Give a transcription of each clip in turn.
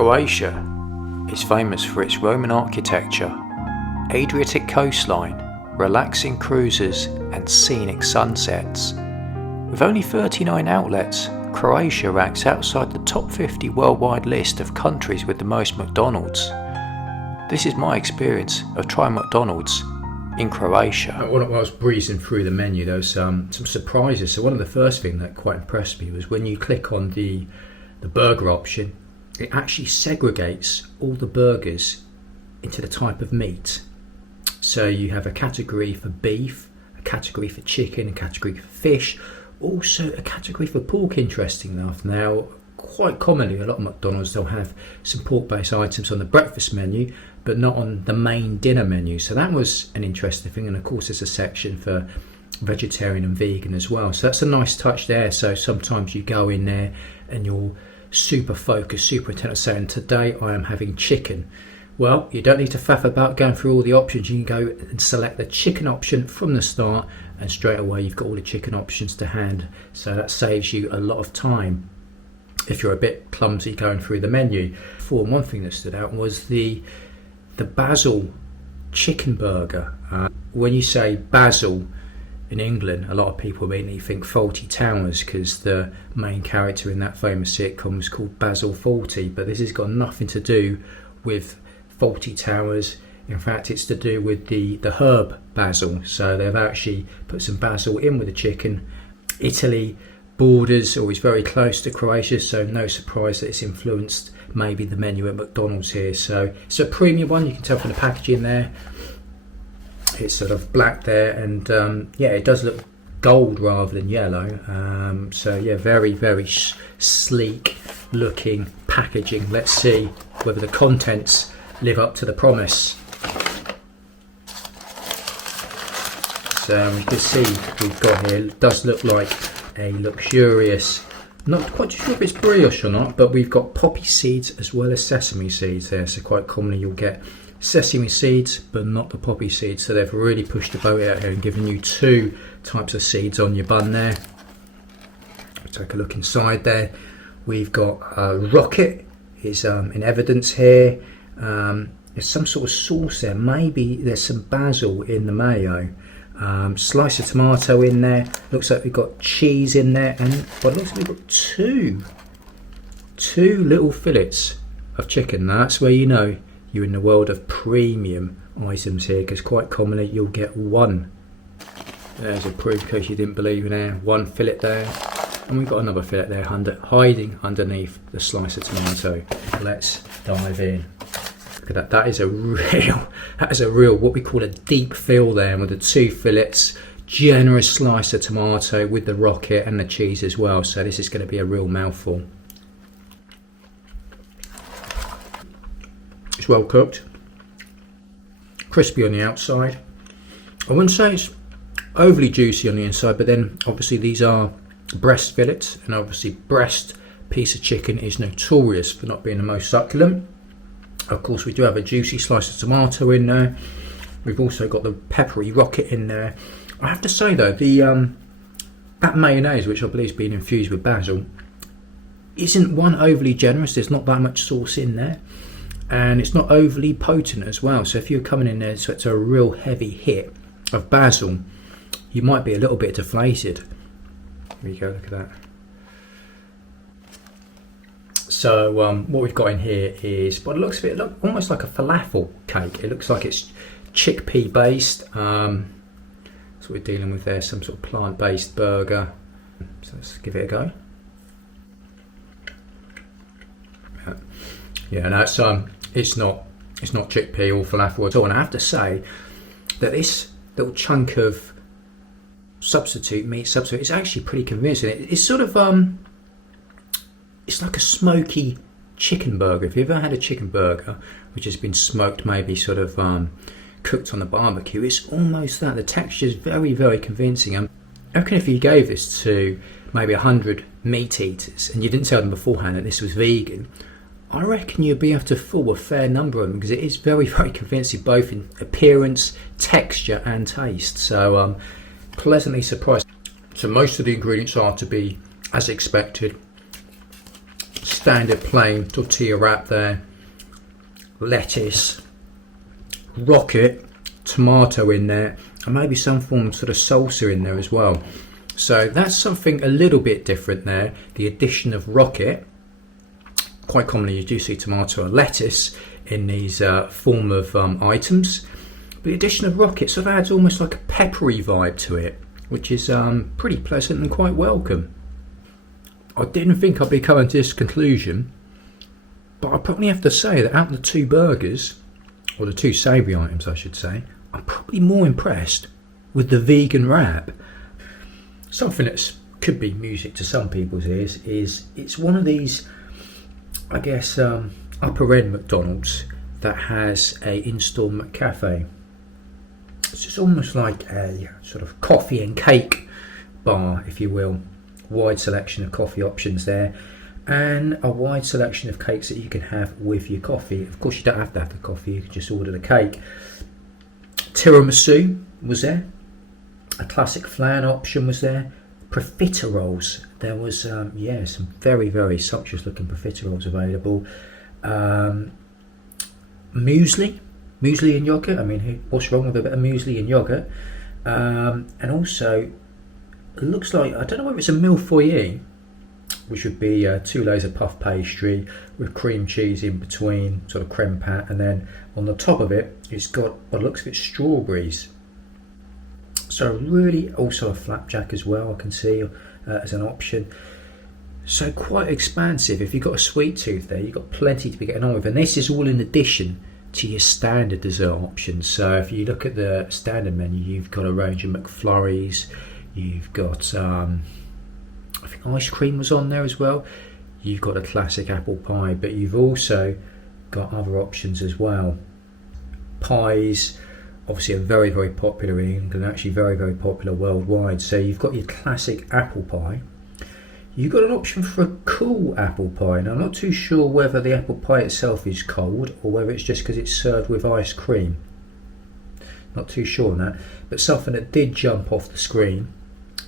Croatia is famous for its Roman architecture, Adriatic coastline, relaxing cruises and scenic sunsets. With only 39 outlets, Croatia ranks outside the top 50 worldwide list of countries with the most McDonald's. This is my experience of trying McDonald's in Croatia. When I was breezing through the menu, there was some surprises. So one of the first things that quite impressed me was when you click on the burger option, it actually segregates all the burgers into the type of meat. So you have a category for beef, a category for chicken, a category for fish, also a category for pork, interesting enough. Now, quite commonly, a lot of McDonald's, they'll have some pork-based items on the breakfast menu, but not on the main dinner menu. So that was an interesting thing. And of course, there's a section for vegetarian and vegan as well. So that's a nice touch there. So sometimes you go in there and you're super focused, super intent on saying, today I am having chicken. Well, you don't need to faff about going through all the options. You can go and select the chicken option from the start, and straight away you've got all the chicken options to hand. So that saves you a lot of time if you're a bit clumsy going through the menu. One thing that stood out was the Basil chicken burger. When you say Basil in England, a lot of people immediately think Fawlty Towers, because the main character in that famous sitcom was called Basil Fawlty, but this has got nothing to do with Fawlty Towers. In fact, it's to do with the herb basil. So they've actually put some basil in with the chicken. Italy borders, or is very close to Croatia, so no surprise that it's influenced maybe the menu at McDonald's here. So it's a premium one, you can tell from the packaging there. It's sort of black there, and yeah, it does look gold rather than yellow. So yeah, very, very sleek looking packaging. Let's see whether the contents live up to the promise. So you can see we've got here, it does look like a luxurious, not quite sure if it's brioche or not, but we've got poppy seeds as well as sesame seeds there. So quite commonly you'll get sesame seeds but not the poppy seeds, so they've really pushed the boat out here and given you two types of seeds on your bun there. Take a look inside there. We've got rocket is in evidence here. There's some sort of sauce there, maybe there's some basil in the mayo. Slice of tomato in there. Looks like we've got cheese in there, and well, it looks like we've got two little fillets of chicken. Now, that's where you know you're in the world of premium items here, because quite commonly you'll get one. There's a proof in case you didn't believe in there. One fillet there, and we've got another fillet there hiding underneath the slice of tomato. Let's dive in. Look at that. That is a real what we call a deep fill there, with the two fillets, generous slice of tomato with the rocket and the cheese as well. So this is going to be a real mouthful. It's well cooked, crispy on the outside. I wouldn't say it's overly juicy on the inside, but then obviously these are breast fillets, and obviously breast piece of chicken is notorious for not being the most succulent. Of course, we do have a juicy slice of tomato in there. We've also got the peppery rocket in there. I have to say though, that mayonnaise, which I believe has been infused with basil, isn't one overly generous. There's not that much sauce in there, and it's not overly potent as well. So if you're coming in there, so it's a real heavy hit of basil, you might be a little bit deflated. There you go, look at that. So what we've got in here is, what it looks a bit almost like a falafel cake. It looks like it's chickpea based. That's what we're dealing with there, some sort of plant based burger. So let's give it a go. Yeah, no, it's not chickpea or falafel at all. And I have to say that this little chunk of meat substitute is actually pretty convincing. It's sort of it's like a smoky chicken burger. If you've ever had a chicken burger which has been smoked, maybe sort of cooked on the barbecue, it's almost that. The texture is very, very convincing. I reckon if you gave this to maybe 100 meat eaters and you didn't tell them beforehand that this was vegan, I reckon you'd be able to fool a fair number of them, because it is very, very convincing, both in appearance, texture and taste. So pleasantly surprised. So most of the ingredients are to be as expected. standard plain tortilla wrap there, lettuce, rocket, tomato in there, and maybe some form of sort of salsa in there as well. So that's something a little bit different there. The addition of rocket. Quite commonly you do see tomato or lettuce in these form of items. But the addition of rocket sort of adds almost like a peppery vibe to it, which is pretty pleasant and quite welcome. I didn't think I'd be coming to this conclusion, but I probably have to say that out of the two burgers, or the two savoury items I should say, I'm probably more impressed with the vegan wrap. Something that could be music to some people's ears is it's one of these, I guess, upper end McDonald's that has a in-store McCafe. It's just almost like a sort of coffee and cake bar, if you will. Wide selection of coffee options there, and a wide selection of cakes that you can have with your coffee. Of course, you don't have to have the coffee, you can just order the cake. Tiramisu was there, a classic flan option was there, profiteroles. There was some very sumptuous looking profiteroles available. Muesli and yogurt. I mean, what's wrong with a bit of muesli and yogurt? And also, it looks like, I don't know whether it's a mille-feuille, which would be 2 layers of puff pastry with cream cheese in between, sort of creme pat, and then on the top of it, it's got, by the looks of it, strawberries. So really, also a flapjack as well, I can see as an option. So quite expansive. If you've got a sweet tooth there, you've got plenty to be getting on with, and this is all in addition to your standard dessert options. So if you look at the standard menu, you've got a range of McFlurries, you've got I think ice cream was on there as well, you've got a classic apple pie, but you've also got other options as well. Pies obviously are very popular in England, actually very popular worldwide. So you've got your classic apple pie, you've got an option for a cool apple pie. Now I'm not too sure whether the apple pie itself is cold or whether it's just because it's served with ice cream, not too sure on that. But something that did jump off the screen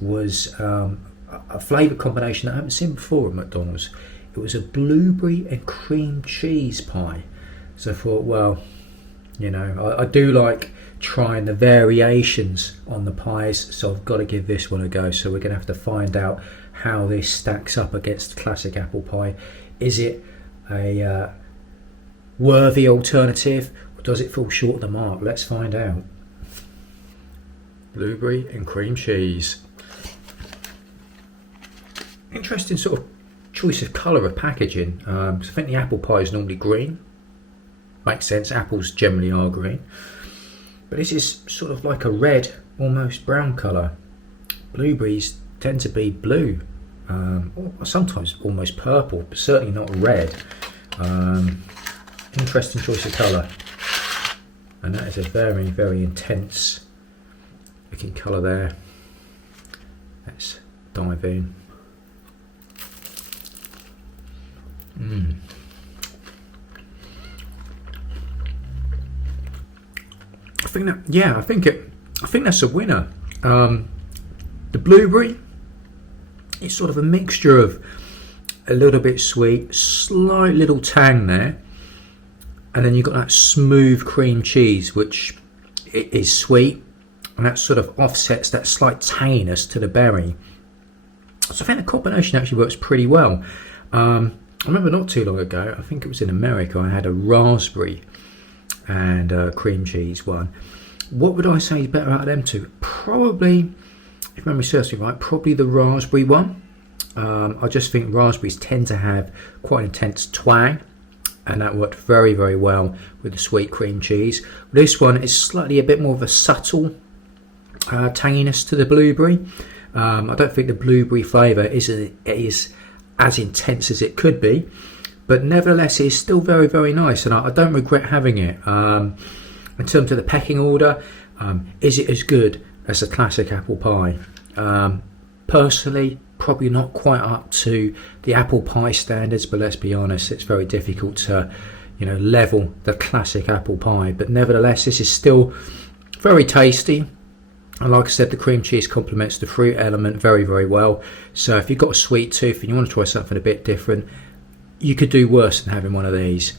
was a flavour combination that I haven't seen before at McDonald's. It was a blueberry and cream cheese pie. So I thought, well, you know, I do like trying the variations on the pies, so I've got to give this one a go. So we're going to have to find out how this stacks up against classic apple pie. Is it a worthy alternative, or does it fall short of the mark? Let's find out. Blueberry and cream cheese. Interesting sort of choice of colour of packaging. So I think the apple pie is normally green. Makes sense, apples generally are green. But this is sort of like a red, almost brown colour. Blueberries tend to be blue, or sometimes almost purple, but certainly not red. Interesting choice of colour. And that is a very intense looking colour there. Let's dive in. I think that's a winner. The blueberry, it's sort of a mixture of a little bit sweet, slight little tang there, and then you've got that smooth cream cheese, which is sweet, and that sort of offsets that slight tanginess to the berry. So I think the combination actually works pretty well. I remember not too long ago, I think it was in America, I had a raspberry and cream cheese one. What would I say is better out of them two? Probably, if memory serves me right, probably the raspberry one. I just think raspberries tend to have quite an intense twang, and that worked very well with the sweet cream cheese. This one is slightly a bit more of a subtle tanginess to the blueberry. I don't think the blueberry flavour is as intense as it could be, but nevertheless it's still very nice, and I don't regret having it. In terms of the pecking order, is it as good as a classic apple pie? Personally, probably not quite up to the apple pie standards, but let's be honest, it's very difficult to, level the classic apple pie. But nevertheless, this is still very tasty. And like I said, the cream cheese complements the fruit element very well. So if you've got a sweet tooth and you want to try something a bit different, you could do worse than having one of these.